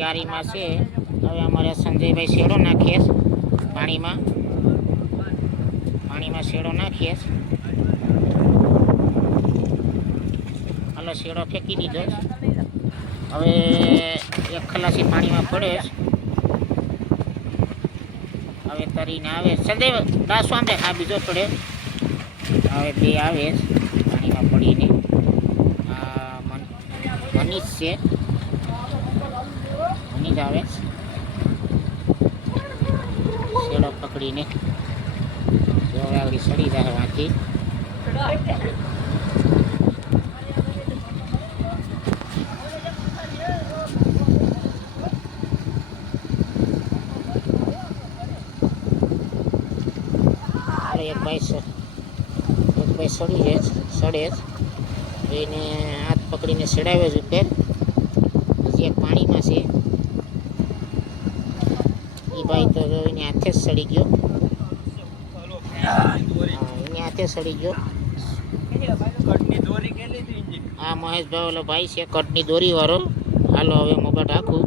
ક્યારીમાં છે. હવે અમારે સંજયભાઈ શેડો નાખીએ પાણીમાં શેડો નાખીએ. હાલો શેડો ફેંકી દીધો. હવે એક ખલાસી પાણીમાં પડે. હવે તરીને આવે. સંજય દાસો આમ આ બીજો પડે. હવે બે આવે પાણીમાં પડીને. મનીષ છે, મનીષ આવે શેડો પકડીને. જો હવે આગળ સડી જાય વાંચી. એક ભાઈ સડી સડે એને હાથ પકડીને સડાવે છે ઉપર. પછી એક પાણીમાં છે એ ભાઈ તો એને હાથે જ સડી ગયો. એને હાથે સડી ગયો. આ મહેશભાઈ ઓલો ભાઈ છે કટની દોરી વાળો. હાલો હવે મોબાઈલ રાખું.